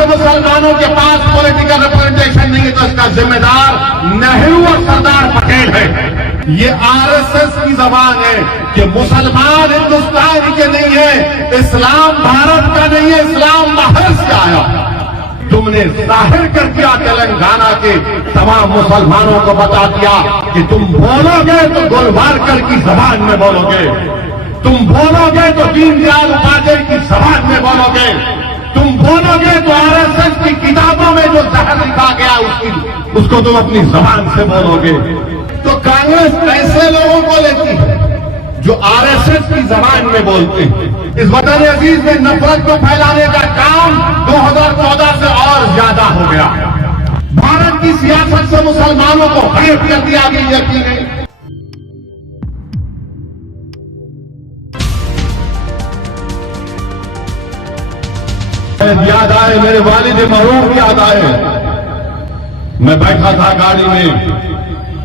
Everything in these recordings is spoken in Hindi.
के मुसलमानों के पास पॉलिटिकल रिप्रेजेंटेशन नहीं है तो इसका जिम्मेदार नेहरू और सरदार पटेल है। ये आरएसएस की जबान है कि मुसलमान हिंदुस्तान के नहीं है, इस्लाम भारत का नहीं है, इस्लाम बाहर से आया। तुमने जाहिर कर दिया, तेलंगाना के तमाम मुसलमानों को बता दिया कि तुम बोलोगे तो गोलवारकर की जबान में बोलोगे, तुम बोलोगे तो दीनदयाल उपाध्याय की जबान में बोलोगे, तुम बोलोगे तो आरएसएस की किताबों में जो जहर लिखा गया उसको तुम अपनी जबान से बोलोगे। तो कांग्रेस ऐसे लोगों को लेती है जो आरएसएस की जबान में बोलते हैं। इस वतन अजीज में नफरत को फैलाने का काम 2014 से और ज्यादा हो गया। भारत की सियासत से मुसलमानों को गायब कर दिया गया यकीन है। याद आए मेरे वालिद मरूम, याद आए। मैं बैठा था गाड़ी में,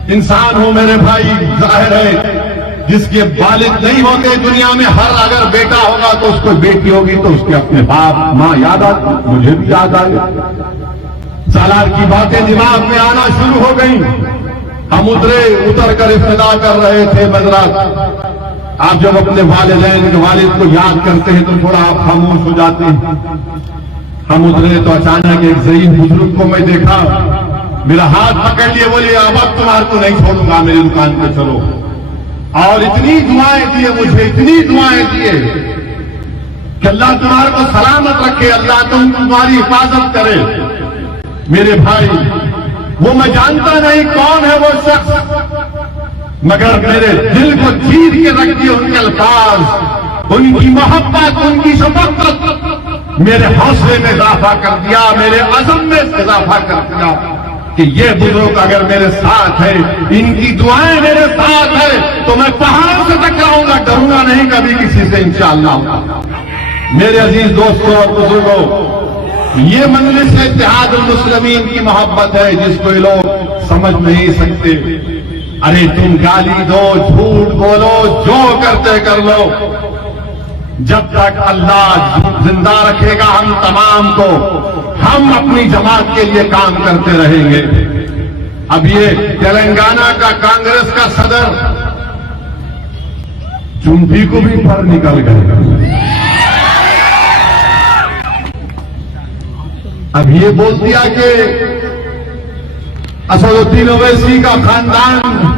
इंसान हूं मेरे भाई, जाहिर है जिसके वालिद नहीं होते दुनिया में, हर अगर बेटा होगा तो उसको बेटी होगी तो उसके अपने बाप मां याद आते, मुझे भी याद आए। सालार की बातें दिमाग में आना शुरू हो गई। हम उतर कर इफ्तिदा कर रहे थे मजरात। आप जब अपने वालिदैन के वालिद को याद करते हैं तो थोड़ा आप खामोश हो जाते हैं। हम उतरे तो अचानक एक ज़ईफ बुजुर्ग को मैं देखा, मेरा हाथ पकड़ लिए, बोले अब तुम्हारे को नहीं छोड़ूंगा, मेरी दुकान पे चलो। और इतनी दुआएं दिए मुझे, इतनी दुआएं दिए कि अल्लाह तुम्हारे को सलामत रखे, अल्लाह तुम्हारी हिफाजत करे। मेरे भाई, वो मैं जानता नहीं कौन है वो शख्स, मगर मेरे दिल को चीर के रख दिए उनके अल्फाज, उनकी मोहब्बत, उनकी शफकत मेरे हौसले में इजाफा कर दिया, मेरे अज़म में इजाफा कर दिया कि ये बुजुर्ग अगर मेरे साथ है, इनकी दुआएं मेरे साथ है तो मैं पहाड़ों से टकराऊंगा, डरूंगा नहीं कभी किसी से इंशाअल्लाह। मेरे अजीज दोस्तों और बुजुर्गों, ये मजलिस इत्तेहादुल मुस्लिमीन की मोहब्बत है जिसको ये लोग समझ नहीं सकते। अरे तुम गाली दो, झूठ बोलो, जो करते कर लो, जब तक अल्लाह जिंदा रखेगा हम तमाम को, हम अपनी जमात के लिए काम करते रहेंगे। अब ये तेलंगाना का कांग्रेस का सदर चुंबी को भी पर निकल गए। अब ये बोल दिया कि असदुद्दीन ओवैसी का खानदान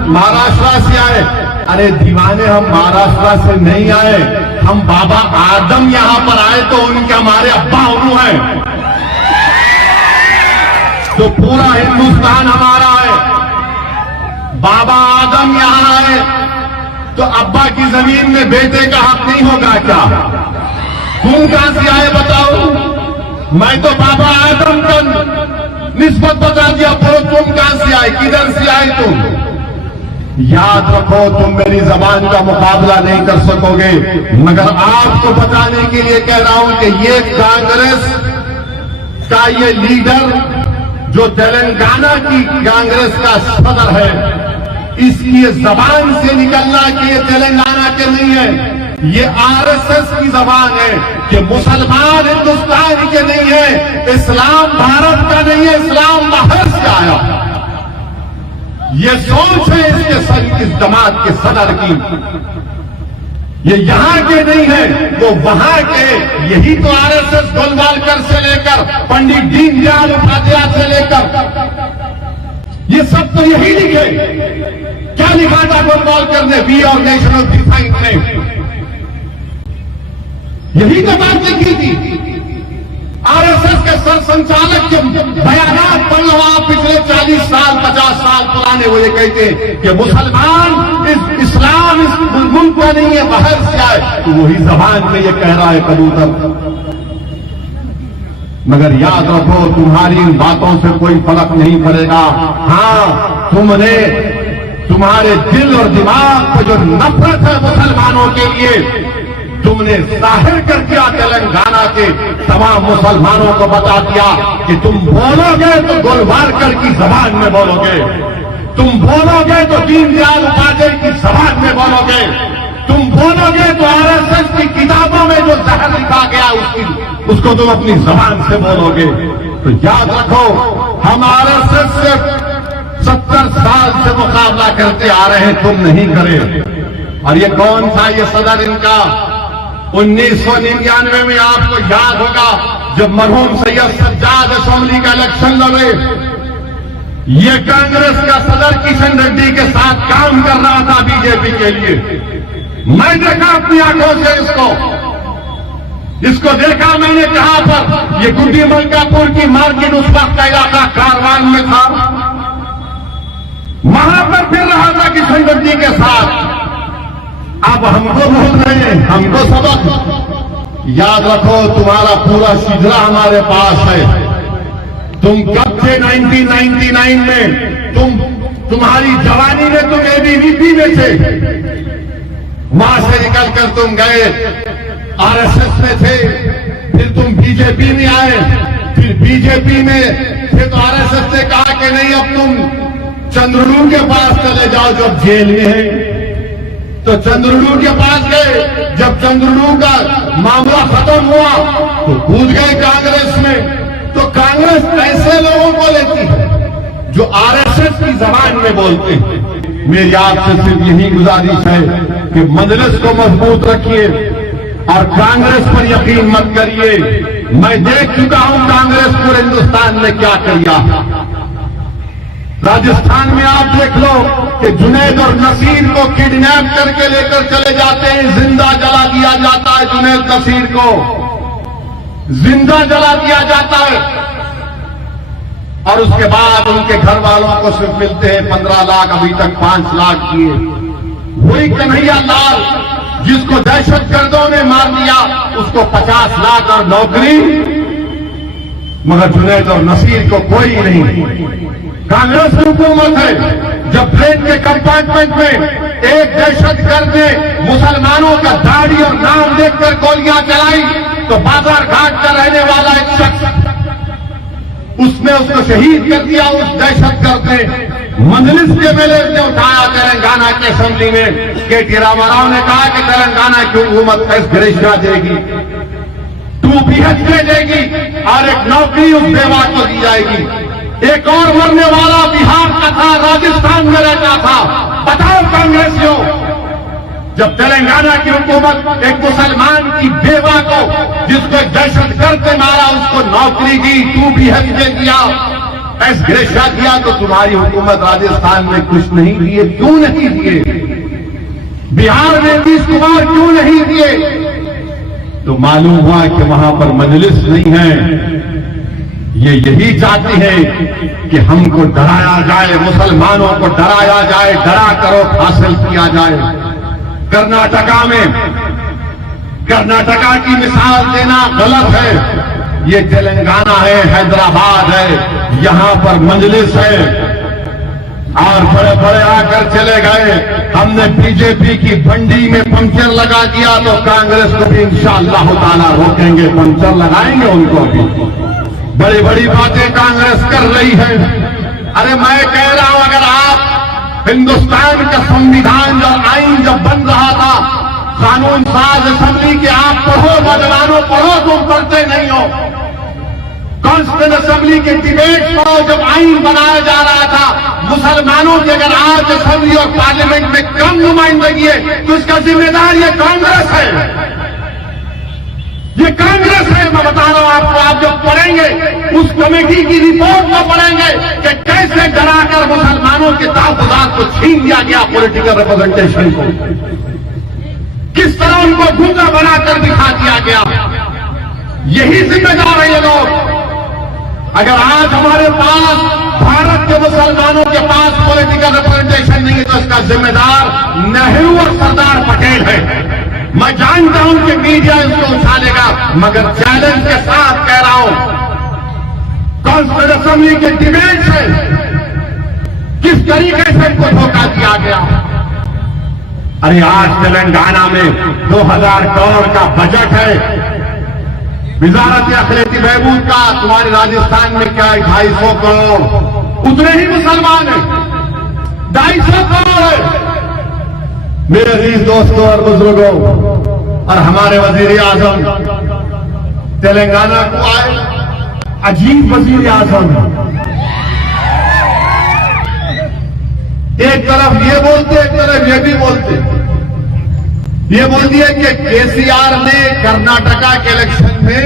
महाराष्ट्र से आए। अरे दीवाने, हम महाराष्ट्र से नहीं आए, हम बाबा आदम यहां पर आए तो उनके हमारे अब्बा उन्नू हैं। तो पूरा हिंदुस्तान हमारा है। बाबा आदम यहां आए तो अब्बा की जमीन में बेटे का हक नहीं होगा क्या? तुम कहां से आए बताओ? मैं तो बाबा आदम का निस्बत बता दिया, बोलो तुम कहां से आए, किधर से आए तुम? याद रखो, तुम मेरी जबान का मुकाबला नहीं कर सकोगे, मगर आपको बताने के लिए कह रहा हूं कि ये कांग्रेस का ये लीडर जो तेलंगाना की कांग्रेस का सदर है, इसकी ये जबान से निकलना कि ये तेलंगाना के नहीं है, ये आरएसएस की जबान है कि मुसलमान हिंदुस्तान के नहीं है, इस्लाम भारत का नहीं है, इस्लाम बाहर से आया। ये सोच है इस जमात के सदर की। ये यहां के नहीं है, वो वहां के। यही तो आरएसएस गोलवालकर से लेकर पंडित दीनदयाल उपाध्याय से लेकर ये सब तो यही लिखे। क्या लिखा था गोलवालकर ने? वी ऑर्गेनाइजेशन ऑफ डिफाइंड ने यही तो बात लिखी थी। आरएसएस के सरसंचालक के बयानात पढ़ लो आप, पिछले 40 साल 50 साल पुराने, वो ये कहते कि मुसलमान इस्लाम इस मुल्क का नहीं है, बाहर से आए। तो वही जबान में ये कह रहा है कबूतर। मगर याद रखो, तुम्हारी इन बातों से कोई फर्क नहीं पड़ेगा। हाँ, तुम्हारे दिल और दिमाग पर जो नफरत है मुसलमानों के लिए, तुमने जाहिर कर दिया। तेलंगाना के तमाम मुसलमानों को बता दिया कि तुम बोलोगे तो गोलवारकर की जबान में बोलोगे, तुम बोलोगे तो दीनदयाल उपाध्याय की जबान में बोलोगे, तुम बोलोगे तो आरएसएस की किताबों में जो जहर लिखा गया उसको तुम अपनी जबान से बोलोगे। तो याद रखो, हम आरएसएस से 70 साल से मुकाबला करते आ रहे हैं, तुम नहीं करे। और ये कौन था ये सदर इनका? 1999 में आपको याद होगा जब मरहूम सैयद सज्जाद असेंबली का इलेक्शन लड़े, ये कांग्रेस का सदर किशन रेड्डी के साथ काम कर रहा था बीजेपी के लिए। मैं देखा अपनी आंखों से इसको देखा मैंने। कहां पर? ये गुड्डी मलकापुर की मार्केट उस वक्त का इलाका कारवान में था, वहां पर फिर रहा था किशन रेड्डी के साथ। अब हमको भूल रहे हैं, हमको सबक याद रखो। तुम्हारा पूरा शिजरा हमारे पास है। तुम कब थे? 1999 में तुम्हारी जवानी में तुम एबीवीपी में थे, वहां से निकलकर तुम गए आरएसएस में थे, फिर तुम बीजेपी में आए, फिर बीजेपी में थे तो आरएसएस ने कहा कि नहीं अब तुम चंद्रलू के पास चले जाओ जो जेल में है। तो चंद्रलू के पास गए। जब चंद्रलू का मामला खत्म हुआ तो कूद गए कांग्रेस में। तो कांग्रेस ऐसे लोगों को लेती है जो आरएसएस की जबान में बोलते हैं। मेरी आपसे सिर्फ यही गुजारिश है कि मजलिस को मजबूत रखिए और कांग्रेस पर यकीन मत करिए। मैं देख चुका हूं कांग्रेस पूरे हिंदुस्तान में क्या किया। राजस्थान में आप देख लो कि जुनैद और नसीर को किडनैप करके लेकर चले जाते हैं, जिंदा जला दिया जाता है। जुनैद नसीर को जिंदा जला दिया जाता है और उसके बाद उनके घर वालों को सिर्फ मिलते हैं 15 लाख, अभी तक 5 लाख किए। वही कन्हैया लाल जिसको दहशतगर्दों ने मार दिया, उसको 50 लाख और नौकरी, मगर जुनैद और नसीर को कोई नहीं। कांग्रेस की हुकूमत है। जब ट्रेन के कंपार्टमेंट में एक दहशतगर्द ने मुसलमानों का दाढ़ी और नाम देखकर गोलियां चलाई तो बाजार घाट का रहने वाला एक शख्स उसने उसको शहीद कर दिया। उस दहशतगर्द ने मजलिस के मेले से उठाया तेलंगाना की असेंबली में। केटी रामाराव ने कहा कि तेलंगाना की हुकूमत एस ग्रेशिया देगी, 2 BHK देगी और एक नौकरी उस बेवा को दी जाएगी। एक और मरने वाला बिहार का था, राजस्थान में रहता था। बताओ कांग्रेसियों, जब तेलंगाना की हुकूमत एक मुसलमान की बेवा को जिसको एक दहशतगर्द ने मारा उसको नौकरी दी, 2 BHK दिया, एस ग्रेशिया दिया, तो तुम्हारी हुकूमत राजस्थान में कुछ नहीं दिए। क्यों नहीं दिए? बिहार में नीतीश कुमार क्यों नहीं दिए? तो मालूम हुआ कि वहां पर मजलिस नहीं है। ये यही चाहती है कि हमको डराया जाए, मुसलमानों को डराया जाए, डरा करो हासिल किया जाए। कर्नाटका की मिसाल देना गलत है। ये तेलंगाना है, हैदराबाद है, यहां पर मजलिस है और बड़े बड़े आकर चले गए। हमने बीजेपी की बंडी में पंचर लगा दिया तो कांग्रेस को भी इंशाअल्लाह ताला रोकेंगे, पंचर लगाएंगे उनको भी। बड़ी बड़ी बातें कांग्रेस कर रही है। अरे मैं कह रहा हूं, अगर आप हिंदुस्तान का संविधान और आइन जब बन रहा था, कानून साज असेंबली के आप पढ़ो, नौजवानों पढ़ो, तुम पढ़ते नहीं हो। कॉन्स्टिट्यूशन असेंबली के डिबेट पढ़ो, जब आइन बनाया जा रहा था मुसलमानों की अगर आज असेंबली और पार्लियामेंट में कम नुमाइंदगी है तो इसका जिम्मेदार ये कांग्रेस है। ये कांग्रेस है। मैं बता रहा हूं आपको, आप जब पढ़ेंगे उस कमेटी की रिपोर्ट को पढ़ेंगे कि कैसे डराकर मुसलमानों के तहफ्फुज़ात को छीन लिया गया, पॉलिटिकल रिप्रेजेंटेशन को किस तरह उनको गूंगा बनाकर दिखा दिया गया। यही जिम्मेदार है ये लोग। अगर आज हमारे पास भारत के मुसलमानों के पास पॉलिटिकल रिप्रेजेंटेशन नहीं है तो इसका जिम्मेदार नेहरू और सरदार पटेल है। मैं जानता हूं कि मीडिया इसको उछालेगा, मगर चैलेंज के साथ कह रहा हूं, कॉन्स्टिट्यूशन असेंबली के डिबेट से किस तरीके से इनको धोखा दिया गया। अरे आज तेलंगाना में 2000 करोड़ का बजट है, वजारत अखिलेती बहबूद का। तुम्हारे राजस्थान में क्या है? 250 करोड़। उतने ही मुसलमान हैं, 250 करोड़ है। मेरे अजीज दोस्तों और बुजुर्गों और हमारे वजीर आजम तेलंगाना को आए, अजीब वजीर आजम, एक तरफ ये बोलते एक तरफ ये भी बोलते। ये बोल दिया कि केसीआर ने कर्नाटका के इलेक्शन में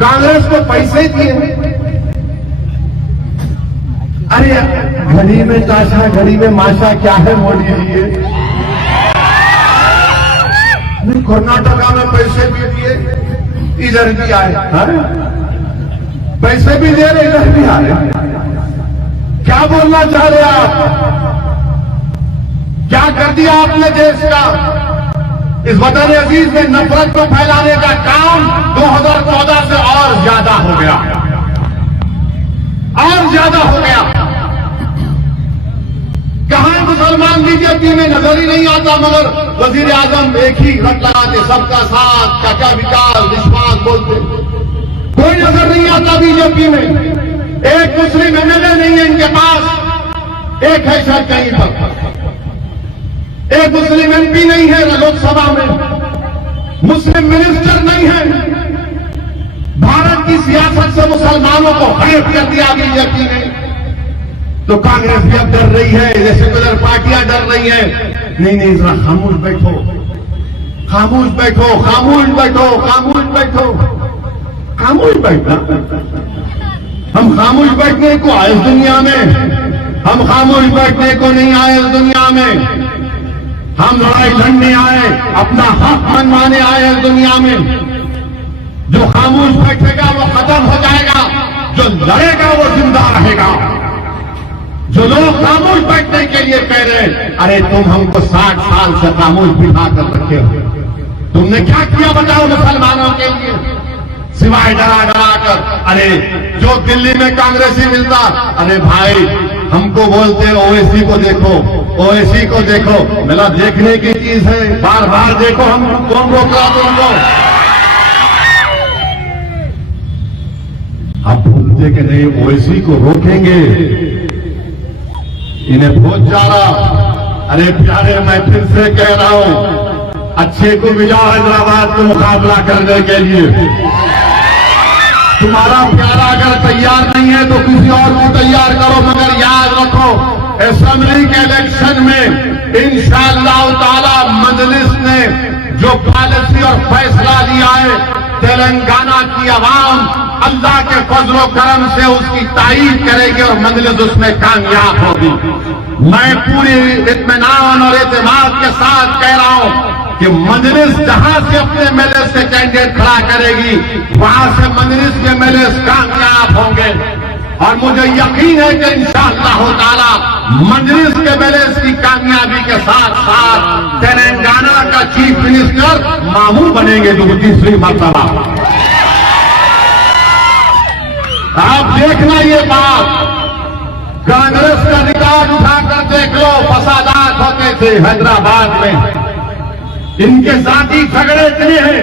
कांग्रेस को पैसे दिए। अरे घड़ी में ताशा घड़ी में माशा क्या है मोदी जी? ये कर्नाटका में पैसे भी दिए, इधर भी आए, पैसे भी दे रहे इधर भी आए। क्या बोलना चाह रहे आप? क्या कर दिया आपने देश का? इस वतन अजीज में नफरत को फैलाने का काम 2014 से और ज्यादा हो गया, और ज्यादा हो गया। कहां मुसलमान बीजेपी में नजर ही नहीं आता, मगर वजीर आजम एक ही रट लगाते, सबका साथ, क्या विकास, विश्वास बोलते। कोई नजर नहीं आता बीजेपी में। एक मुस्लिम एमएलए नहीं है इनके पास, एक है शायद कहीं पर। एक मुस्लिम एमपी नहीं है लोकसभा में, मुस्लिम मिनिस्टर नहीं है। भारत की सियासत से मुसलमानों को गायब कर दिया बीजेपी ने। तो कांग्रेस भी अब डर रही है, ये सेकुलर पार्टियां डर रही है। नहीं, जरा खामोश बैठो, खामोश बैठो, खामोश बैठो, खामोश बैठो, खामोश बैठना। हम खामोश बैठने को आए इस दुनिया में, हम खामोश बैठने को नहीं आए इस दुनिया में। हम लड़ाई लड़ने आए, अपना हक मनवाने आए इस दुनिया में। जो खामोश बैठेगा वो खत्म हो जाएगा, जो लड़ेगा वो जिंदा रहेगा। जो लोग खामोश बैठने के लिए कह रहे हैं, अरे तुम हमको 60 साल से खामोश बिठा कर रखे हो, तुमने क्या किया बताओ मुसलमानों के लिए, सिवाय डरा डरा कर। अरे जो दिल्ली में कांग्रेसी मिलता, अरे भाई हमको बोलते ओवैसी को देखो, ओवैसी को देखो। मेरा देखने की चीज है, बार बार देखो। हम कौन रोक रहा तुमको? आप बोलते कि नहीं ओवैसी को रोकेंगे, इन्हें बहुत जा रहा। अरे प्यारे, मैं फिर से कह रहा हूं, अच्छे को भी जाओ हैदराबाद को मुकाबला करने के लिए। तुम्हारा प्यारा अगर तैयार नहीं है तो किसी और को तैयार करो, मगर याद रखो असेंबली के इलेक्शन में इंशाअल्लाह ताला मजलिस ने जो पॉलिसी और फैसला लिया है, तेलंगाना की आवाम अल्लाह के फजलो करम से उसकी तारीफ करेगी और मजलिस उसमें कामयाब होगी। मैं पूरी इत्मीनान और एतमाद के साथ कह रहा हूं कि मजलिस जहां से अपने एमएलए से कैंडिडेट खड़ा करेगी, वहां से मजलिस के एमएलए कामयाब होंगे। और मुझे यकीन है कि इंशाअल्लाह ताला मजलिस के एमएलए की कामयाबी के साथ साथ तेलंगाना का चीफ मिनिस्टर मामूल बनेंगे तीसरी मर्तबा। आप देखना ये बात, कांग्रेस का रिकॉर्ड उठाकर देख लो, फसादात होते थे हैदराबाद में। इनके जाति झगड़े इतने हैं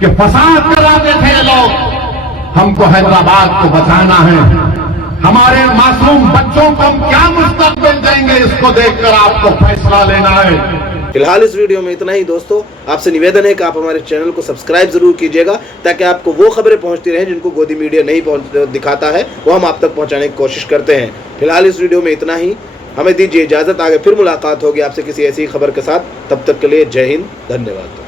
कि फसाद कराते थे ये लोग। हमको हैदराबाद को बचाना है, हमारे मासूम बच्चों को हम क्या मुस्तकबिल देंगे, इसको देखकर आपको फैसला लेना है। फिलहाल इस वीडियो में इतना ही दोस्तों। आपसे निवेदन है कि आप हमारे चैनल को सब्सक्राइब जरूर कीजिएगा, ताकि आपको वो खबरें पहुंचती रहें जिनको गोदी मीडिया नहीं दिखाता है, वो हम आप तक पहुंचाने की कोशिश करते हैं। फिलहाल इस वीडियो में इतना ही, हमें दीजिए इजाज़त। आगे फिर मुलाकात होगी आपसे किसी ऐसी खबर के साथ। तब तक के लिए जय हिंद, धन्यवाद।